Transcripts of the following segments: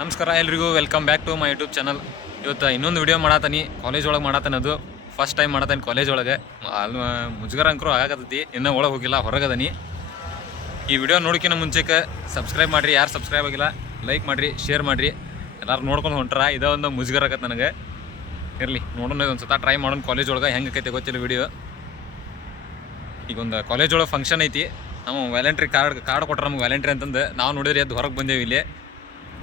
ನಮಸ್ಕಾರ ಎಲ್ರಿಗೂ welcome back to my YouTube channel. ಇವತ್ತು ಇನ್ನೊಂದು ವಿಡಿಯೋ ಮಾಡತ್ತೀನಿ, ಕಾಲೇಜ್ ಒಳಗೆ ಮಾಡತ್ತಾನೆ. ಅದು ಫಸ್ಟ್ ಟೈಮ್ ಮಾಡತ್ತಾನೆ ಕಾಲೇಜ್ ಒಳಗೆ. ಅಲ್ಲಿ ಮುಜುಗರ ಅಂಕರು ಆಗತ್ತೈತಿ, ಇನ್ನೂ ಒಳಗೆ ಹೋಗಿಲ್ಲ, ಹೊರಗದನಿ. ಈ ವಿಡಿಯೋ ನೋಡೋಕ್ಕಿಂತ ಮುಂಚೆಗೆ ಸಬ್ಸ್ಕ್ರೈಬ್ ಮಾಡಿರಿ, ಯಾರು ಸಬ್ಸ್ಕ್ರೈಬ್ ಆಗಿಲ್ಲ ಲೈಕ್ ಮಾಡಿರಿ, ಶೇರ್ ಮಾಡಿರಿ. ಎಲ್ಲರೂ ನೋಡ್ಕೊಂಡು ಹೊಂಟ್ರ. ಇದೇ ಒಂದು ಮುಜುಗರ ಆಗತ್ತೆ ನನಗೆ. ಇರಲಿ ನೋಡೋಣ, ಒಂದು ಸತ ಟ್ರೈ ಮಾಡೋಣ ಕಾಲೇಜ್ ಒಳಗೆ ಹೆಂಗೆ ಆಕೈತೆ ಗೊತ್ತಿಲ್ಲ ವಿಡಿಯೋ. ಈಗ ಒಂದು ಕಾಲೇಜ್ ಒಳಗೆ ಫಂಕ್ಷನ್ ಐತಿ. ನಾವು ವ್ಯಾಲೆಂಟ್ರಿ ಕಾರ್ಡ್ ಕೊಟ್ರೆ ನಮ್ಗೆ ವ್ಯಾಲೆಂಟ್ರಿ ಅಂತಂದು ನಾವು ನೋಡಿದ್ರೆ ಎದ್ದು ಹೊರಗೆ ಬಂದೇವಿ. ಇಲ್ಲಿ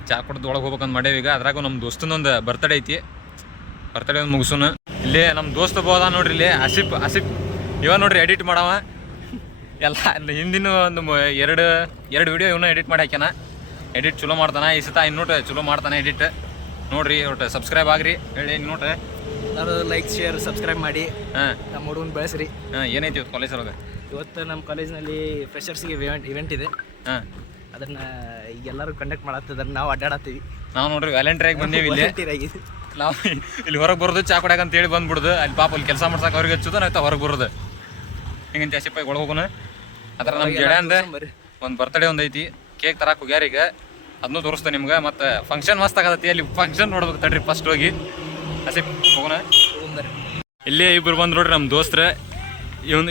ಚಾ ಕೊಡೋದು ಒಳಗೆ ಹೋಗ್ಬೇಕಂತ ಮಾಡೇವಿ. ಈಗ ಅದ್ರಾಗ ನಮ್ಮ ದೋಸ್ತನೊಂದು ಬರ್ತಡೇ ಐತಿ. ಬರ್ತಡೇ ಒಂದು ಮುಗಿಸೋಣ. ಇಲ್ಲಿ ನಮ್ಮ ದೋಸ್ತ ಬೋದ ನೋಡ್ರಿ, ಇಲ್ಲಿ ಆಸಿಫ್ ಇವ ನೋಡ್ರಿ ಎಡಿಟ್ ಮಾಡವ ಎಲ್ಲ. ಹಿಂದಿನ ಒಂದು ಎರಡು ವಿಡಿಯೋ ಇವನು ಎಡಿಟ್ ಮಾಡಿ ಹಾಕ್ಯಾನ. ಎಡಿಟ್ ಚಲೋ ಮಾಡ್ತಾನೆ. ಈ ಸತ ಇನ್ನೋಟ ಚಲೋ ಮಾಡ್ತಾನೆ ಎಡಿಟ್. ನೋಡ್ರಿ ಒಟ್ಟು ಸಬ್ಸ್ಕ್ರೈಬ್ ಆಗ್ರಿ ಹೇಳಿ ನೋಡ್ರಿ. ಎಲ್ಲರೂ ಲೈಕ್ ಶೇರ್ ಸಬ್ಸ್ಕ್ರೈಬ್ ಮಾಡಿ. ನಮ್ಮ ಹುಡುಗನ ಬೆಳೆಸ್ರಿ. ಏನೈತಿ ಇವತ್ತು ಕಾಲೇಜ್ ಒಳಗೆ? ಇವತ್ತು ನಮ್ಮ ಕಾಲೇಜ್ನಲ್ಲಿ ಫ್ರೆಷರ್ಸ್ಗೆ ಇವೆಂಟ್ ಇದೆ. ಅದನ್ನು ಈಗ ಎಲ್ಲರೂ ಕಂಡಕ್ಟ್ ಮಾಡತ್ತಿದ್ದಾರೆ. ನಾವು ಅಡ್ಡಾಡತ್ತೀವಿ. ನಾವು ನೋಡ್ರಿ ವ್ಯಾಲೆಂಟ್ರಿಯಾಗಿ ಬಂದೀವಿ. ಇಲ್ಲಿ ನಾವು ಇಲ್ಲಿ ಹೊರಗೆ ಬರೋದು ಚಾ ಕುಡಿಯಾಕ ಅಂತೇಳಿ ಬಂದ್ಬಿಡುದು. ಅಲ್ಲಿ ಪಾಪ ಅಲ್ಲಿ ಕೆಲಸ ಮಾಡ್ಸಕ್ಕೆ ಅವ್ರಿಗೆ ಹಚ್ಚೋದು, ನಾವ್ ಹೊರಗೆ ಬರೋದು. ಹಿಂಗಂತ ಜಾಸ್ತಿಪ್ಪಾಗಿ ಒಳಗೆ ಹೋಗೋಣ. ಆ ಥರ ನಮ್ಮ ಗೆಳೆಯ ಅಂದೆ ಒಂದು ಬರ್ತಡೇ ಒಂದು ಐತಿ. ಕೇಕ್ ತರಕ್ಕೆ ಹೋಗ್ಯಾರ. ಈಗ ಅದನ್ನೂ ತೋರಿಸ್ತೆ ನಿಮ್ಗೆ. ಮತ್ತು ಫಂಕ್ಷನ್ ಮಸ್ತ್ ಆಗತ್ತೈತಿ. ಅಲ್ಲಿ ಫಂಕ್ಷನ್ ನೋಡ್ಬೇಕು ತಡ್ರಿ ಫಸ್ಟ್ ಹೋಗಿ. ಆಸಿಫ್ ಹೋಗೋಣ. ಇಲ್ಲೇ ಇಬ್ಬರು ಬಂದು ನೋಡ್ರಿ ನಮ್ಮ ದೋಸ್ತ್ರ.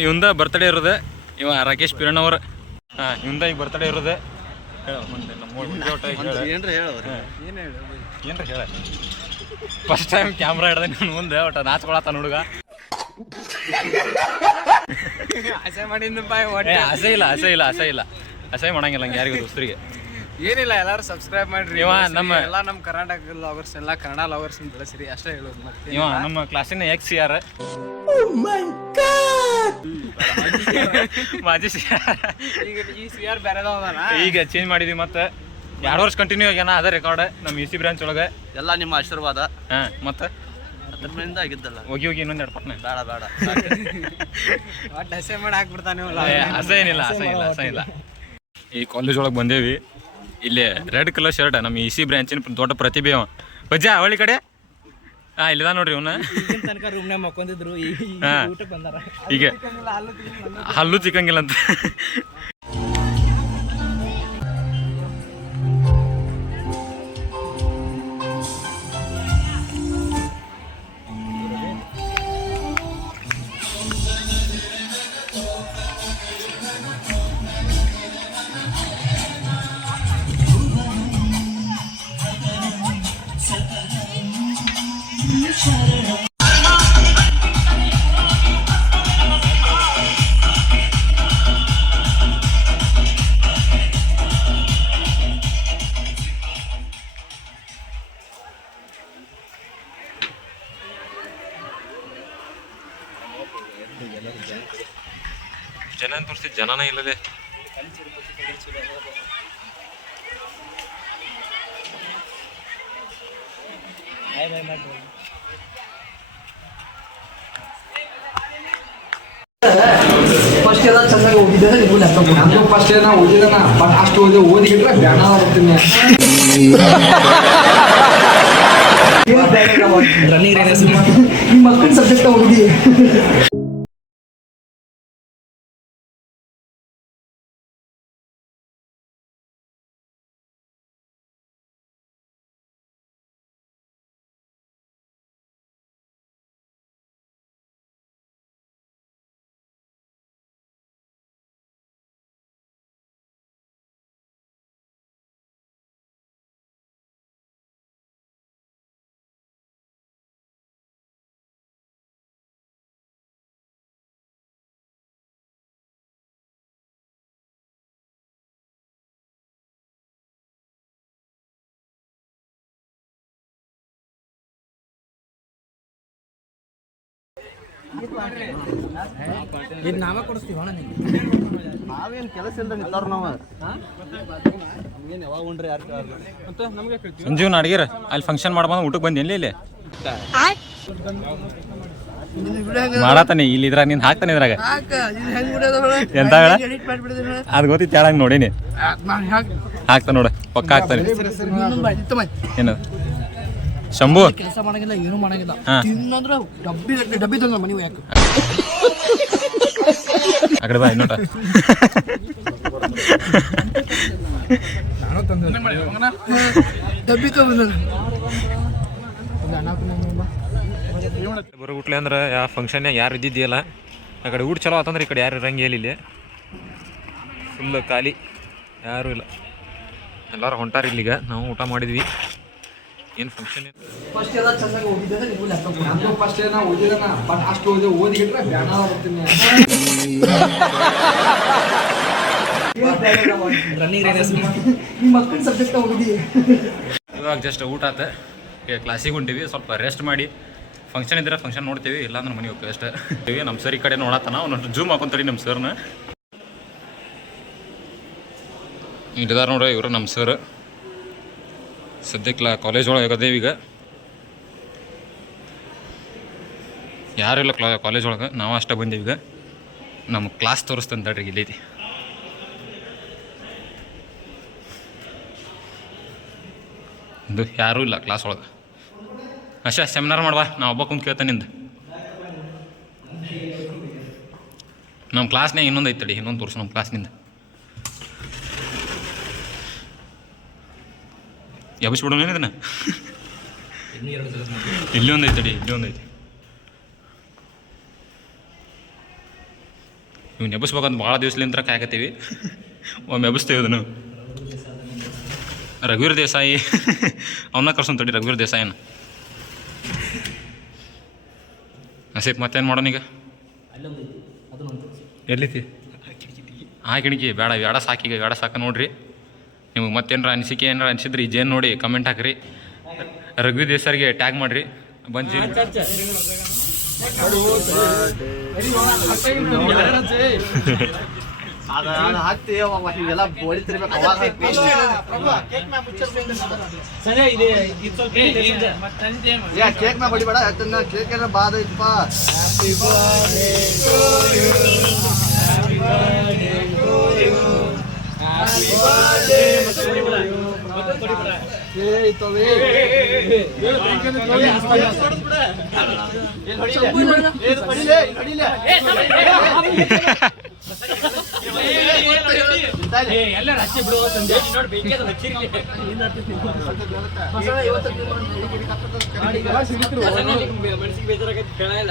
ಇವಂದ ಬರ್ತಡೇ ಇರೋದು. ಇವ ರಾಕೇಶ್ ಪಿರಣವ್ರು. ಇವಂದ ಈಗ ಬರ್ತಡೇ ಇರೋದು. ಹೇಳ ಫಸ್ಟ್ ಟೈಮ್ ಕ್ಯಾಮ್ರಾ ಹಿಡ್ದೆ ನಾನು ಮುಂದೆ ಒಟ್ಟ ನಾಚ್ಕೊಳತ್ತ ಹುಡುಗ. ಆಸೆ ಮಾಡಂಗಿಲ್ಲ ಹಂಗೆ ಯಾರಿಗೂ ದೋಸ್ತರಿಗೆ. ಏನಿಲ್ಲ, ಎಲ್ಲರೂ ಸಬ್ಸ್ಕ್ರೈಬ್ ಮಾಡ್ರಿ. ಇವ ನಮ್ಮ ಕರ್ನಾಟಕ ಲವರ್ಸ್ ಎಲ್ಲ ಕನ್ನಡ ಲವರ್ಸ್ ಅಂತ ಬೆಳೆಸ್ರಿ, ಅಷ್ಟೇ ಹೇಳೋದು. ಮತ್ತೆ ಇವ ನಮ್ಮ ಕ್ಲಾಸಿನ ಎಕ್ಸ್ ಯಾರ ಮಾಜಿ ಈಗ ಬೇರೆದವನ ಈಗ ಚೇಂಜ್ ಮಾಡಿದ್ವಿ. ಮತ್ತೆ 2 ವರ್ಷ ಕಂಟಿನ್ಯೂ ಆಗ್ಯಾನ. ಅದ ರೆಕಾರ್ಡ್ ನಮ್ಮ ಇ ಸಿ ಬ್ರಾಂಚ್ ಒಳಗೆ. ಎಲ್ಲ ನಿಮ್ಮ ಆಶೀರ್ವಾದ. ಮತ್ತೆ ಅದ್ರ ಮೇಲಿಂದ ಆಗಿದ್ದಲ್ಲ. ಹೋಗಿ ಇನ್ನೊಂದು 2 ಪಟ್ನೆ ಬೇಡ ಹಸೆ ಮಾಡಿ ಹಾಕ್ಬಿಡ್ತಾನೆ. ಹಸೆ ಏನಿಲ್ಲ. ಈ ಕಾಲೇಜ್ ಒಳಗೆ ಬಂದೇವಿ. ಇಲ್ಲಿ ರೆಡ್ ಕಲರ್ ಶರ್ಟ್ ನಮ್ಮ ಇ ಸಿ ಬ್ರಾಂಚಿನ ದೊಡ್ಡ ಪ್ರತಿಭೆ ಅವ. ಬಜ್ಜಾ ಅವಳಿ ಕಡೆ ಇಲ್ಲದ ನೋಡ್ರಿ ಇವನ್ನ. ತನಕ ರೂಮ್ನಾಗ ಮಕ್ಕೊಂದಿದ್ರು, ಊಟಕ್ಕೆ ಬಂದಾರ. ಈಗ ಹಲ್ಲು ಚಿಕ್ಕಂಗಿಲ್ಲ ಅಂತ. ಜನ ತೋರಿಸಿ ಜನನ ಇಲ್ಲದೆ. ಫಸ್ಟ್ ಎಲ್ಲ ಚೆನ್ನಾಗಿ ಓದಿದ್ದೆ. ಫಸ್ಟ್ ಏನೋ ಓದಿದಾನ, ಬಟ್ ಅಷ್ಟು ಓದಿಗಿಟ್ರೆ ಬ್ಯಾಣ ಬರ್ತೀನಿ. ಈ ಮಕ್ಕಳ ಸಬ್ಜೆಕ್ಟ್ ಓದಿ. ಇದು ನಾವ ಕೊಡಿಸ್ತೀವಿ. ನಾವೇನು ಕೆಲಸ ಇಲ್ಲ ನಿಂತಾರ. ನಾವು ಏನು ಯಾವಾಗ ಉಂಡ್ರಿ ಯಾರು ಅಂತ ನಮಗೆ ಸಂಜೀವ್ನ ಅಡ್ಗಿರ ಅಲ್ಲಿ ಫಂಕ್ಷನ್ ಮಾಡ್ಬಂದು ಊಟಕ್ಕೆ ಬಂದಿ ಇಲ್ಲಿ ಮಾಡತಾನೆ. ಇಲ್ಲಿ ಇದ್ರಾಗ ನೀನು ಹಾಕ್ತಾನೆ. ಇದ್ರಾಗ ಎಂತ ಹೇಳ ಅದು ಗೊತ್ತಿತ್ತು ಹೇಳಂಗೆ ನೋಡೀನಿ. ಹಾಕ್ತಾ ನೋಡ ಪಕ್ಕ ಹಾಕ್ತಾನೆ. ಏನು ಶಂಭು ಕೆಲಸ ಮಾಡಂಗಿಲ್ಲ, ಏನು ಮಾಡಂಗಿಲ್ಲ. ತಿನ್ನಂದ್ರೆ ಡಬ್ಬಿ ತಂದ ಮನೆ ಯಾಕೆ ಆ ಕಡೆ ಬಾ ಇನ್ನೋಟ. ನಾನು ತಂದೆ ಬರೋಬಿಟ್ಲೆ ಅಂದ್ರೆ ಯಾವ ಫಂಕ್ಷನ್ಯಾಗ ಯಾರು ಇದ್ದಿದ್ದಿಲ್ಲ. ಆ ಕಡೆ ಊಟ ಚಲೋ ಆತಂದ್ರೆ ಈ ಕಡೆ ಯಾರು ಇರಂಗೆ ಇಲ್ಲಿ ಫುಲ್ ಖಾಲಿ, ಯಾರೂ ಇಲ್ಲ. ಎಲ್ಲರೂ ಹೊಂಟಾರ ಇಲ್ಲಿಗ. ನಾವು ಊಟ ಮಾಡಿದ್ವಿ. ಏನು ಫಂಕ್ಷನ್ ಫಸ್ಟ್ ಎಲ್ಲ ಚೆನ್ನಾಗಿ ಓದಿದ್ದೆ ನೀವು ಲ್ಯಾಪ್ಟಾಪ್ ನಾನು ಫಸ್ಟ್ ಏನೋ ಓದಿದನ ಬಟ್ ಅಷ್ಟು ಓದಿಗಿಟ್ರೆ ಬ್ಯಾಡ ಬರ್ತೀನಿ ರನ್ನಿಂಗ್ ರೇಸ್ ನಿಮ್ಮ ಮಕ್ಕಳ ಸಬ್ಜೆಕ್ಟ್ ಓದಿದಿ. ಇವಾಗ ಜಸ್ಟ್ ಊಟ ಆತ, ಈಗ ಕ್ಲಾಸಿಗೆ ಹೊಂಟೀವಿ. ಸ್ವಲ್ಪ ರೆಸ್ಟ್ ಮಾಡಿ ಫಂಕ್ಷನ್ ಇದ್ರೆ ಫಂಕ್ಷನ್ ನೋಡ್ತೀವಿ, ಇಲ್ಲ ಅಂದ್ರೆ ಮನೆ ಹೋಗ್ತೀವಿ ಅಷ್ಟೇ. ನಮ್ಮ ಸರ್ ಈ ಕಡೆ ನೋಡತ್ತಾನ, ಒಂದಷ್ಟು ಜೂಮ್ ಹಾಕೊಂತಾರಿ ನಮ್ಮ ಸರ್ನ. ಇದಾರ ನೋಡ್ರಿ ಇವರು ನಮ್ಮ ಸರ್. ಸದ್ಯಕ್ಕೆ ಕಾಲೇಜ್ ಒಳಗೆ ಅದೇವಿ. ಈಗ ಯಾರಿಲ್ಲ ಕಾಲೇಜ್ ಒಳಗೆ, ನಾವು ಅಷ್ಟೇ ಬಂದೀವಿ. ಈಗ ನಮ್ಮ ಕ್ಲಾಸ್ ತೋರಿಸ್ತಂತಡ್ರಿ ಇಲ್ಲೈತಿ. ಇದು ಯಾರೂ ಇಲ್ಲ ಕ್ಲಾಸ್ ಒಳಗೆ. ಅಷ್ಟೇ ಸೆಮಿನಾರ್ ಮಾಡುವ, ನಾ ಒಬ್ಬ ಕುಂತ ಕೇಳ್ತಾನೆ ನಿಂದು. ನಮ್ಮ ಕ್ಲಾಸ್ನಾಗ ಇನ್ನೊಂದು ಐತಡಿ, ಇನ್ನೊಂದು ತೋರಿಸು ನಮ್ಮ ಕ್ಲಾಸ್ನಿಂದ. ಎಬ್ಬಿಸ್ಬಿಡೋಣ ಇದನ್ನ. ಇಲ್ಲಿ ಒಂದು ಐತಡಿ, ಇಲ್ಲಿ ಒಂದು ಐತಿ. ಇವ್ನು ಎಬ್ಬಿಸ್ಬೇಕಂತ ಭಾಳ ದಿವಸಲಿಂದ ಕಾಯಕತ್ತೀವಿ. ಒಮ್ಮೆ ಎಬ್ಬಿಸ್ತೇವೆ ಅದನ್ನು. ರಘುವೀರ್ ದೇಸಾಯಿ ಅವನ್ನ ಕರ್ಸೊಂದು ತಡಿ, ರಘುವೀರ್ ದೇಸಾಯಿನ. ಅಸೇಪ್ ಮತ್ತೇನು ಮಾಡೋಣ ಈಗ? ಎಲ್ಲಿತಿ? ಕಿಣಕಿ ಬೇಡ, ಬೇಡ ಸಾಕೀಗ, ಬೇಡ ಸಾಕು ನೋಡ್ರಿ. ನಿಮಗೆ ಮತ್ತೇನಾರ ಅನಿಸಿಕೆ ಏನಾರ ಅನಿಸಿದ್ರಿ ಜೇನು ನೋಡಿ ಕಮೆಂಟ್ ಹಾಕ್ರಿ. ರಘುವೀರ್ ದೇಸಾಯಿಗೆ ಟ್ಯಾಗ್ ಮಾಡಿರಿ. ಬಂದು ಹಾಕ್ತಿಲ್ಲ ಬೋಳಿತಿರ್ಬೇಕು. ಅವಾಗ ಕೇಕ್ ನ ಬಡಿಬೇಡ, ಕೇಕ್ ಎಲ್ಲ ಬಾದ ಇತ್ತಪ್ಪ. ಎಲ್ಲರೂ ಹಚ್ಚಿ ಬಿಡುವ ಸಂಜೆ ನೋಡಿ ಬೇಕಿದ್ರೆ ಹಚ್ಚಿರ್ಲಿ. ಮನಸ್ಸಿಗೆ ಬೇಜಾರಾಗೈತಿ ಕೇಳಲ್ಲ.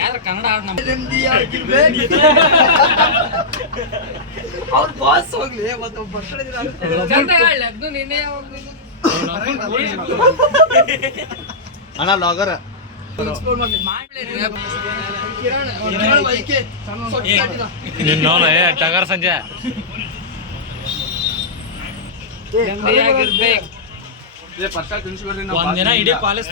ಯಾರ ಕನ್ನಡ ಅವ್ರ ಬಾಸ್ ಹೋಗ್ಲಿ ಮತ್ತೆ ಅಣ್ಣ ಲಾಗರ್ ಟಗರ್ ಸಂಜೆ ಒಂದಿನ ಇಡೀ ಕಾಲೇಜ್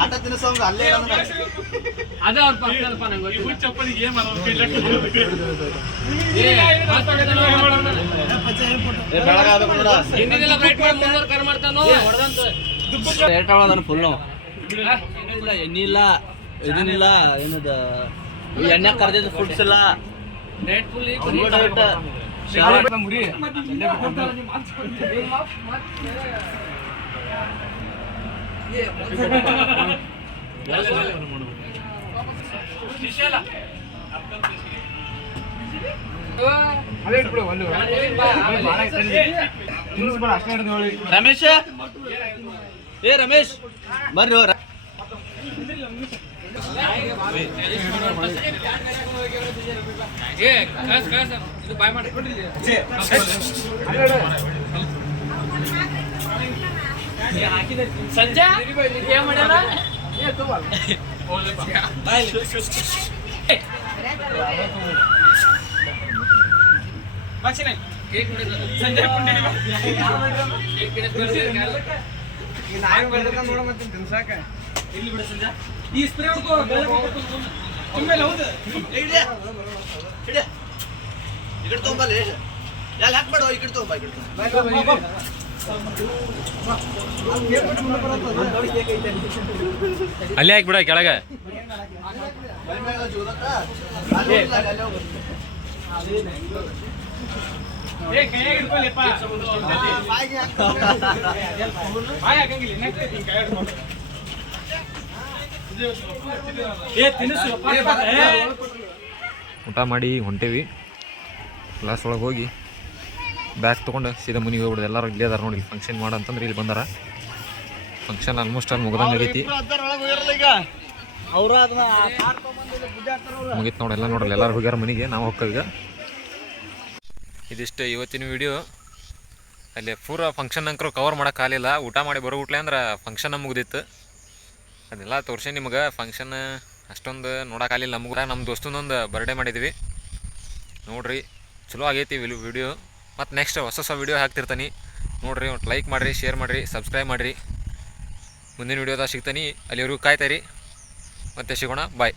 ಆಟ ತಿನ್ನಿಸೋಂಗ ಅಲ್ಲೇ ಅದ ಅವ್ರ ಪಕ್ಕದಲ್ಪ ನಂಗೆ ಚಪ್ಪಲಿಗೆ ಫುಲ್ಲು ಎಣ್ಣಿಲ್ಲ ಇದನ್ನಿಲ್ಲ ಏನದ ಎಣ್ಣೆ ಕರ್ದಿದ್ದು ಫುಡ್ಸ್ ಇಲ್ಲ. ರಮೇಶ್ ರಮೇಶ್ ಬರ್ರಿ ಸಂಜೆ ಈ ಸ್ಪ್ರೇ ಇಕಡೆ ತಗೊಂಬಲ್ಲಿ ಎಲ್ಲ ಹಾಕ್ಬೇಡ, ಈ ಕಡೆ ತಗೊಂಬ, ಈ ಕಡೆ ಅಲ್ಲೇ ಹಾಕ್ಬಿಡ ಕೆಳಗೆ. ಊಟ ಮಾಡಿ ಹೊಂಟೇವಿ. ಕ್ಲಾಸ್ ಒಳಗೆ ಹೋಗಿ ಬ್ಯಾಗ್ ತೊಗೊಂಡು ಸೀದಾ ಮನೆಗೆ ಹೋಗ್ಬಿಡೋದು. ಎಲ್ಲರೂ ಇಲ್ಲೇ ಅದಾರ ನೋಡಿ, ಫಂಕ್ಷನ್ ಮಾಡಂತಂದ್ರೆ ಇಲ್ಲಿ ಬಂದಾರ. ಫಂಕ್ಷನ್ ಆಲ್ಮೋಸ್ಟ್ ಅಲ್ಲಿ ಮುಗ್ದಂಗೆ ಆಗೈತಿ, ಮುಗೀತು ನೋಡಿ. ಎಲ್ಲ ನೋಡ್ರಿ ಎಲ್ಲರೂ ಹೋಗ್ಯಾರ ಮನೆಗೆ, ನಾವು ಹೋಗ್ತೀವಿ. ಇದಿಷ್ಟು ಇವತ್ತಿನ ವಿಡಿಯೋ. ಅಲ್ಲಿ ಪೂರ ಫಂಕ್ಷನ್ ಅಂಕರು ಕವರ್ ಮಾಡೋಕ್ಕಾಗಲಿಲ್ಲ. ಊಟ ಮಾಡಿ ಬರೋಬಿಟ್ಲೆ ಅಂದ್ರೆ ಫಂಕ್ಷನ್ ಮುಗ್ದಿತ್ತು. ಅದೆಲ್ಲ ತೋರಿಸಿ ನಿಮ್ಗೆ. ಫಂಕ್ಷನ್ ಅಷ್ಟೊಂದು ನೋಡೋಕ್ಕಾಗಲಿಲ್ಲ ನಮ್ಗೆ. ನಮ್ಮ ದೋಸ್ತನೊಂದು ಬರ್ಡೇ ಮಾಡಿದ್ವಿ ನೋಡ್ರಿ, ಚಲೋ ಆಗೈತಿ ವಿಡಿಯೋ. ಮತ್ತು ನೆಕ್ಸ್ಟ್ ಹೊಸ ವಿಡಿಯೋ ಹಾಕ್ತಿರ್ತಾನೆ ನೋಡ್ರಿ. ಒಂದು ಲೈಕ್ ಮಾಡಿರಿ, ಶೇರ್ ಮಾಡಿರಿ, ಸಬ್ಸ್ಕ್ರೈಬ್ ಮಾಡಿರಿ. ಮುಂದಿನ ವಿಡಿಯೋದಾಗ ಸಿಗ್ತಾನೆ. ಅಲ್ಲಿವರೆಗೂ ಕಾಯ್ತಾರಿ. ಮತ್ತೆ ಸಿಗೋಣ. ಬಾಯ್.